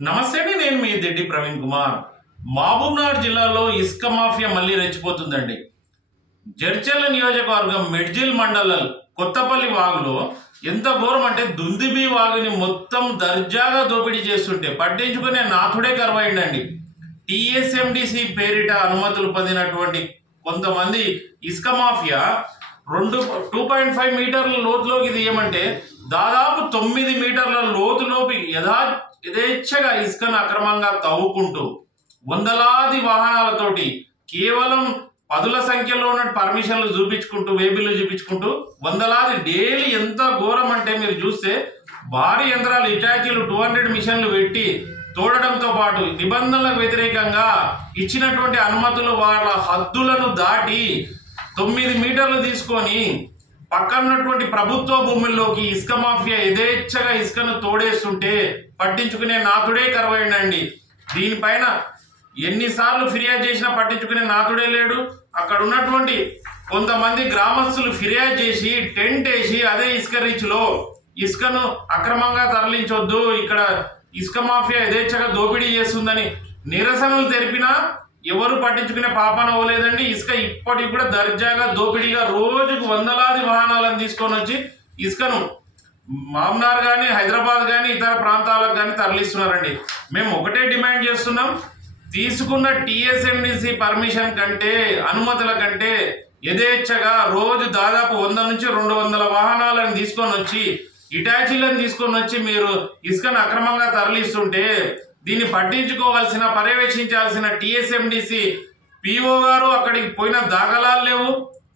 నమస్తే అండి, నేను మీ దెడ్డి ప్రవీణ్ కుమార్. మహబూబ్నగర్ జిల్లాలో ఇసుక మాఫియా మళ్ళీ రెచ్చిపోతుందండి. జడ్చర్ల నియోజకవర్గం మెడ్జిల్ మండలం కొత్తపల్లి వాగులో ఎంత ఘోరం అంటే దుందిబి వాగుని మొత్తం దర్జాగా దోపిడీ చేస్తుంటే పట్టించుకునే నాథుడే కరువైండండి. టీఎస్ఎండిసి పేరిట అనుమతులు పొందినటువంటి కొంతమంది ఇసుక మాఫియా 2.5 మీటర్ల లోతులోకి తీయమంటే దాదాపు 9 మీటర్ల లోతులోకి యథేచ్ఛగా ఇసుకను అక్రమంగా తవ్వుకుంటూ వందలాది వాహనాలతోటి కేవలం పదుల సంఖ్యలో ఉన్న పర్మిషన్లు చూపించుకుంటూ వేబిల్లు చూపించుకుంటూ వందలాది డైలీ ఎంత ఘోరం అంటే మీరు చూస్తే భారీ యంత్రాలు ఇటాచీలు 200 మిషన్లు పెట్టి తోడడంతో పాటు నిబంధనలకు వ్యతిరేకంగా ఇచ్చినటువంటి అనుమతులు వాళ్ళ హద్దులను దాటి 9 మీటర్లు తీసుకొని పక్కనున్నటువంటి ప్రభుత్వ భూముల్లోకి ఇసుక మాఫియా యథేచ్ఛగా ఇసుకను తోడేస్తుంటే పట్టించుకునే నాథుడే కరువైండండి. దీనిపైన ఎన్నిసార్లు ఫిర్యాదు చేసినా పట్టించుకునే నాథుడే లేడు. అక్కడ ఉన్నటువంటి కొంతమంది గ్రామస్తులు ఫిర్యాదు చేసి టెంట్ వేసి అదే ఇసుక రీచ్లో ఇసుకను అక్రమంగా తరలించొద్దు, ఇక్కడ ఇసుక మాఫియా యథేచ్ఛగా దోపిడీ చేస్తుందని నిరసనలు తెలిపినా ఎవరు పట్టించుకునే పాపన పోలేదండి. ఇసుక ఇప్పటికి కూడా దర్జాగా దోపిడీగా రోజుకు వందలాది వాహనాలను తీసుకొని వచ్చి ఇసుకను మామ్నార్ కానీ హైదరాబాద్ కానీ ఇతర ప్రాంతాలకు కానీ తరలిస్తున్నారండి. మేము ఒకటే డిమాండ్ చేస్తున్నాం, తీసుకున్న టీఎస్ఎండిసి పర్మిషన్ కంటే అనుమతుల కంటే యథేచ్ఛగా రోజు దాదాపు 100 నుంచి 200 వాహనాలను తీసుకొని వచ్చి ఇటాచీలను తీసుకొని వచ్చి మీరు ఇసుకను అక్రమంగా తరలిస్తుంటే దీన్ని పట్టించుకోవాల్సిన పర్యవేక్షించాల్సిన టీఎస్ఎండిసి పిఓ గారు అక్కడికి పోయిన దాఖలాలు లేవు.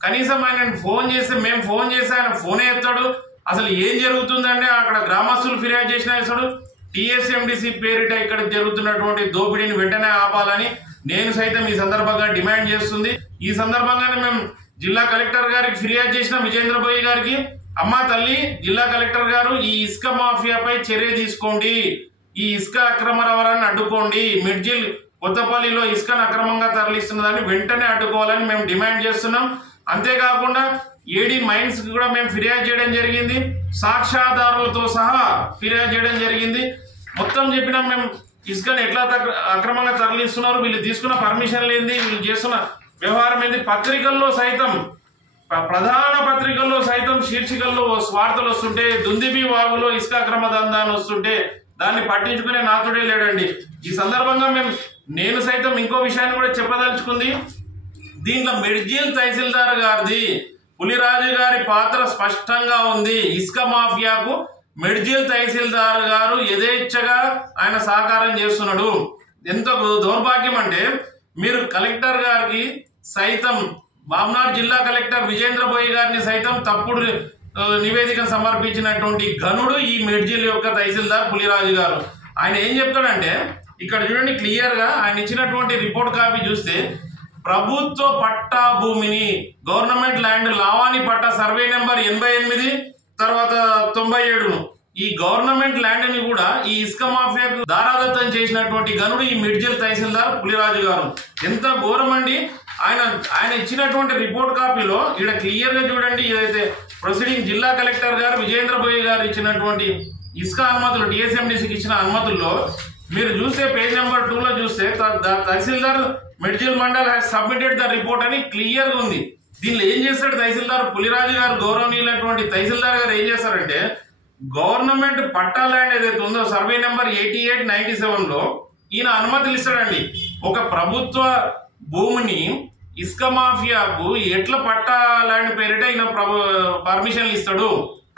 కనీసం ఆయన ఫోన్ చేస్తే మేము ఫోన్ చేస్తే ఆయన ఫోనే ఎత్తాడు. అసలు ఏం జరుగుతుందంటే అక్కడ గ్రామస్తులు ఫిర్యాదు చేసిన ఇస్తాడు. టీఎస్ఎండిసి పేరిట ఇక్కడ జరుగుతున్నటువంటి దోపిడీని వెంటనే ఆపాలని నేను సైతం ఈ సందర్భంగా డిమాండ్ చేస్తుంది. ఈ సందర్భంగానే మేము జిల్లా కలెక్టర్ గారికి ఫిర్యాదు చేసిన విజేంద్రబోయి గారికి, అమ్మా తల్లి జిల్లా కలెక్టర్ గారు ఈ ఇసుక మాఫియాపై చర్య తీసుకోండి, ఈ ఇసుక అక్రమ రవాణాన్ని అడ్డుకోండి, మిడ్జిల్ కొత్తపల్లిలో ఇసుకను అక్రమంగా తరలిస్తున్నదాన్ని వెంటనే అడ్డుకోవాలని మేము డిమాండ్ చేస్తున్నాం. అంతేకాకుండా ఏడీ మైన్స్ కి కూడా మేము ఫిర్యాదు చేయడం జరిగింది, సాక్ష్యాధారాలతో సహా ఫిర్యాదు చేయడం జరిగింది. మొత్తం చెప్పినాం మేము ఇసుకను ఎట్లా అక్రమంగా తరలిస్తున్నారు, వీళ్ళు తీసుకున్న పర్మిషన్ లేనిది, వీళ్ళు చేస్తున్న వ్యవహారం ఏంది. పత్రికల్లో సైతం ప్రధాన పత్రికల్లో సైతం శీర్షికల్లో వార్తలు వస్తుంటే దుందిబి వాగులో ఇసుక అక్రమ దందాన్ని వస్తుంటే దాన్ని పట్టించుకునే నాథుడే లేడండి. ఈ సందర్భంగా నేను సైతం ఇంకో విషయాన్ని కూడా చెప్పదలుచుకుంది. దీంట్లో మెడ్జిల్ తహసీల్దార్ గారిది పులిరాజు గారి పాత్ర స్పష్టంగా ఉంది. ఇసుక మాఫియాకు మెడ్జిల్ తహసీల్దార్ గారు యథేచ్ఛగా ఆయన సహకారం చేస్తున్నాడు. ఎంత దౌర్భాగ్యం అంటే మీరు కలెక్టర్ గారికి సైతం మామ్నార్ జిల్లా కలెక్టర్ విజేంద్రబోయి గారిని సైతం తప్పుడు నివేదిక సమర్పించినటువంటి ఘనుడు ఈ మెడ్జిల్ యొక్క తహసీల్దార్ పులిరాజు గారు. ఆయన ఏం చెప్తాడంటే ఇక్కడ చూడండి క్లియర్ గా ఆయన ఇచ్చినటువంటి రిపోర్ట్ కాపీ చూస్తే ప్రభుత్వ పట్టా భూమిని గవర్నమెంట్ ల్యాండ్ లావాణి పట్టా సర్వే నెంబర్ 88 తర్వాత 97 ఈ గవర్నమెంట్ ల్యాండ్ ని కూడా ఈ ఇసుక మాఫియాకు దారాదత్తం చేసినటువంటి ఘనుడు ఈ మెడ్జిల్ తహసీల్దార్ పులిరాజు గారు. ఎంత ఘోరం అండి. ఆయన ఇచ్చినటువంటి రిపోర్ట్ కాపీలో ఇక్కడ క్లియర్ గా చూడండి, ఏదైతే ప్రొసీడింగ్ జిల్లా కలెక్టర్ గారు విజేంద్రబోయి గారు ఇచ్చినటువంటి ఇసుక అనుమతులు టీఎస్ఎండిసికి ఇచ్చిన అనుమతుల్లో మీరు చూస్తే పేజ్ నెంబర్ 2 లో చూస్తే tahsildar Midjil mandal has submitted the report అని క్లియర్ గా ఉంది. దీనిలో ఏం చేస్తాడు తహసీల్దార్ పులిరాజు గారు, గౌరవనీయులైనటువంటి తహసీల్దార్ గారు ఏం చేస్తారంటే గవర్నమెంట్ పట్టా ల్యాండ్ ఏదైతే ఉందో సర్వే నెంబర్ 8897 లో ఈయన అనుమతులు ఇస్తాడండి. ఒక ప్రభుత్వ భూమిని ఇసుక మాఫియాకు ఎట్లా పట్టా ల్యాండ్ పేరిట ఈయన పర్మిషన్లు ఇస్తాడు.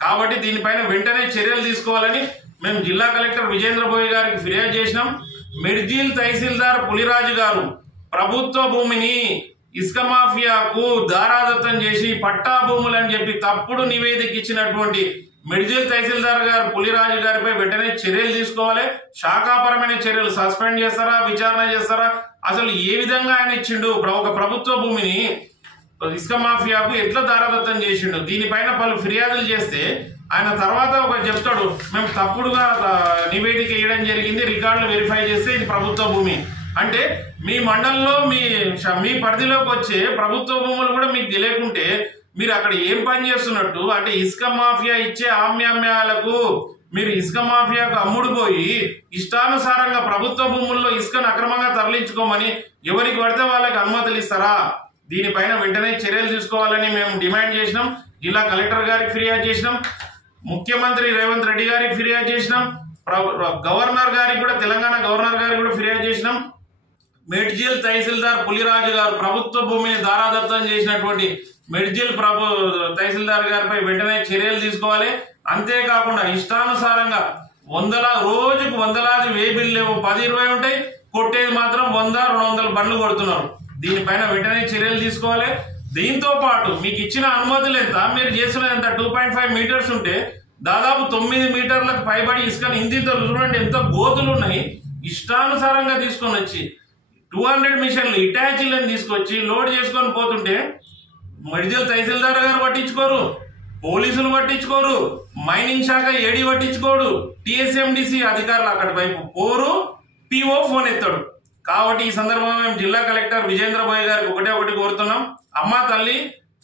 కాబట్టి దీనిపైన వెంటనే చర్యలు తీసుకోవాలని మేము జిల్లా కలెక్టర్ విజేంద్రబోయి గారికి ఫిర్యాదు చేసినాం. మెడ్జిల్ తహసీల్దార్ పులిరాజు గారు ప్రభుత్వ భూమిని ఇసుక మాఫియాకు దారాదత్తం చేసి పట్టా భూములు అని చెప్పి తప్పుడు నివేదిక ఇచ్చినటువంటి మెడ్జిల్ తహసీల్దార్ గారు పులిరాజు గారిపై వెంటనే చర్యలు తీసుకోవాలి. శాఖాపరమైన చర్యలు సస్పెండ్ చేస్తారా, విచారణ చేస్తారా, అసలు ఏ విధంగా ఆయన ఇచ్చిండు ఒక ప్రభుత్వ భూమిని ఇసుక మాఫియాకు ఎట్లా దారాదత్తం చేసిండు. దీనిపైన పలు ఫిర్యాదులు చేస్తే ఆయన తర్వాత ఒక చెప్తాడు మేము తప్పుడుగా నివేదిక ఇవ్వడం జరిగింది, రికార్డులు వెరిఫై చేస్తే ఇది ప్రభుత్వ భూమి అంటే మీ మండలంలో మీ పరిధిలోకి వచ్చే ప్రభుత్వ భూములు కూడా మీకు తెలియకుంటే మీరు అక్కడ ఏం పని చేస్తున్నట్టు అంటే ఇసుక మాఫియా ఇచ్చే ఆమ్యామ్యాలకు మీరు ఇసుక మాఫియాకు అమ్ముడు పోయి ఇష్టానుసారంగా ప్రభుత్వ భూముల్లో ఇసుకను అక్రమంగా తరలించుకోమని ఎవరికి పడితే వాళ్ళకి అనుమతులు ఇస్తారా? దీనిపైన వెంటనే చర్యలు తీసుకోవాలని మేము డిమాండ్ చేసినాం. జిల్లా కలెక్టర్ గారికి ఫిర్యాదు చేసినాం, ముఖ్యమంత్రి రేవంత్ రెడ్డి గారికి ఫిర్యాదు చేసినాం, గవర్నర్ గారికి కూడా, తెలంగాణ గవర్నర్ గారికి కూడా ఫిర్యాదు చేసినాం. మెడ్జిల్ తహసీల్దార్ పులిరాజు గారు ప్రభుత్వ భూమిని దారాదత్తం చేసినటువంటి మెడ్జిల్ తహసీల్దార్ గారిపై వెంటనే చర్యలు తీసుకోవాలి. అంతేకాకుండా ఇష్టానుసారంగా రోజుకు వందలాది వేబిల్ లేవు, 10-20 ఉంటాయి, కొట్టేది మాత్రం 100-200 బండ్లు కొడుతున్నారు. దీనిపైన వెంటనే చర్యలు తీసుకోవాలి. దీంతో పాటు మీకు ఇచ్చిన అనుమతులు ఎంత, మీరు చేస్తున్నది ఎంత? 2.5 మీటర్స్ ఉంటే దాదాపు 9 మీటర్లకు పైబడి ఇసుకని ఇంత చూడండి ఎంత గోతులు ఉన్నాయి. ఇష్టానుసారంగా తీసుకొని వచ్చి 200 మిషన్లు ఇటాచీలను తీసుకొచ్చి లోడ్ చేసుకొని పోతుంటే మెడ్జిల్ తహసీల్దార్ గారు పట్టించుకోరు, పోలీసులు పట్టించుకోరు, మైనింగ్ శాఖ ఏడీ పట్టించుకోడు, టీఎస్ఎండిసి అధికారులు అక్కడి వైపు పోరు, పిఓ ఫోన్ ఎత్తాడు. కాబట్టి ఈ సందర్భంగా మేము జిల్లా కలెక్టర్ విజేంద్ర బోయ్ గారికి ఒకటి కోరుతున్నాం. అమ్మ తల్లి,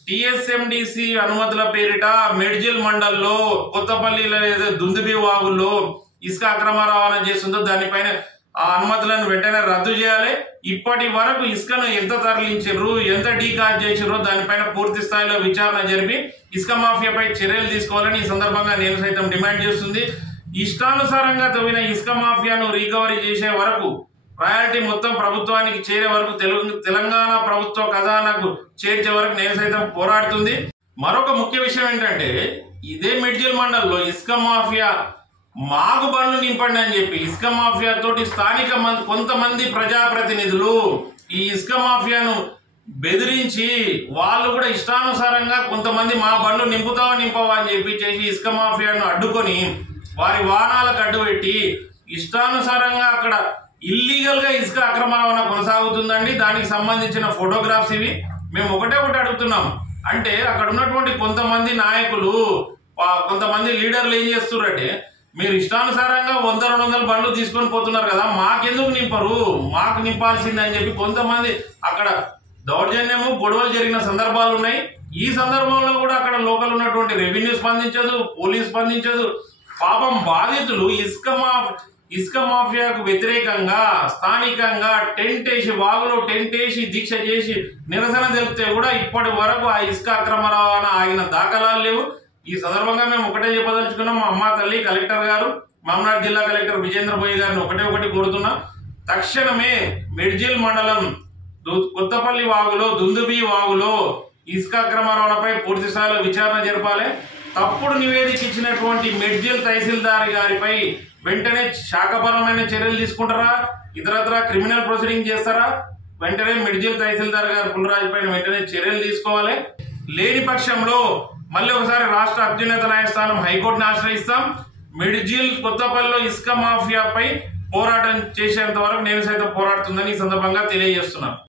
టీఎస్ఎండిసి అనుమతుల పేరిట మెడ్జిల్ మండల్లో కొత్తపల్లిలో దుందుబి వాగుల్లో ఇసుక అక్రమ రవాణా చేస్తుందో దానిపైన ఆ అనుమతులను వెంటనే రద్దు చేయాలి. ఇప్పటి వరకు ఇసుకను ఎంత తరలించారు, ఎంత డీకాజ్ చేసారో దానిపైన పూర్తి స్థాయిలో విచారణ జరిపి ఇసుక మాఫియాపై చర్యలు తీసుకోవాలని ఈ సందర్భంగా నేను సైతం డిమాండ్ చేస్తుంది. ఇష్టానుసారంగా తవ్విన ఇసుక మాఫియాను రికవరీ చేసే వరకు, రాయల్టీ మొత్తం ప్రభుత్వానికి చేరే వరకు, తెలంగాణ ప్రభుత్వ ఖజానాకు చేర్చే వరకు నేను సైతం పోరాడుతుంది. మరొక ముఖ్య విషయం ఏంటంటే, ఇదే మెడ్జిల్ మండల్లో ఇసుక మాఫియా మాకు బండ్లు నింపండి అని చెప్పి ఇసుక మాఫియా తోటి స్థానిక కొంతమంది ప్రజాప్రతినిధులు ఈ ఇసుక మాఫియాను బెదిరించి వాళ్ళు కూడా ఇష్టానుసారంగా కొంతమంది మా బండ్లు నింపవా అని చెప్పి చేసి ఇసుక మాఫియాను అడ్డుకొని వారి వాహనాలకు అడ్డుపెట్టి ఇష్టానుసారంగా అక్కడ ఇల్లీగల్ గా ఇసుక అక్రమ రవాణా కొనసాగుతుందండి. దానికి సంబంధించిన ఫోటోగ్రాఫ్స్ ఇవి. మేము ఒకటి అడుగుతున్నాం, అంటే అక్కడ ఉన్నటువంటి కొంతమంది నాయకులు, కొంతమంది లీడర్లు ఏం చేస్తున్నారంటే, మీరు ఇష్టానుసారంగా 100-200 బండ్లు తీసుకొని పోతున్నారు కదా, మాకెందుకు నింపరు, మాకు నింపాల్సిందే అని చెప్పి కొంతమంది అక్కడ దౌర్జన్యము గొడవలు జరిగిన సందర్భాలు ఉన్నాయి. ఈ సందర్భంలో కూడా అక్కడ లోకల్ ఉన్నటువంటి రెవెన్యూ స్పందించదు, పోలీస్ స్పందించదు. పాపం బాధితులు ఇసుక మాఫియాకు వ్యతిరేకంగా స్థానికంగా వాగులో టెంట్ వేసి దీక్ష చేసి నిరసన తెలిపితే కూడా ఇప్పటి వరకు ఆ ఇసుక అక్రమ రవాణా ఆగిన దాఖలాలు లేవు. ఈ సందర్భంగా మేము ఒకటే చెప్పదలుచుకున్నాం. మా అమ్మ తల్లి కలెక్టర్ గారు, మామనాడు జిల్లా కలెక్టర్ విజేంద్ర బోయ్ గారిని ఒకటి కోరుతున్నా, తక్షణమే మెడ్జిల్ మండలం కొత్తపల్లి వాగులో దుందుబి వాగులో ఇసుక అక్రమ రవాణాపై పూర్తి స్థాయిలో విచారణ జరపాలి. తప్పుడు నివేదిక ఇచ్చినటువంటి మెడ్జిల్ తహసీల్దార్ గారిపై వెంటనే శాఖపరమైన చర్యలు తీసుకుంటారా, ఇతరత్ర క్రిమినల్ ప్రొసీడింగ్ చేస్తారా? వెంటనే మెడ్జిల్ తహసీల్దార్ గారు పులిరాజు పైన వెంటనే చర్యలు తీసుకోవాలి. లేని పక్షంలో మళ్ళీ ఒకసారి రాష్ట్ర అత్యున్నత న్యాయస్థానం హైకోర్టును ఆశ్రయిస్తాం. మెడ్జిల్ కొత్తపల్లిలో ఇసుక మాఫియాపై పోరాటం చేసేంత వరకు నేను సైతం పోరాడుతుందని ఈ సందర్భంగా తెలియజేస్తున్నాను.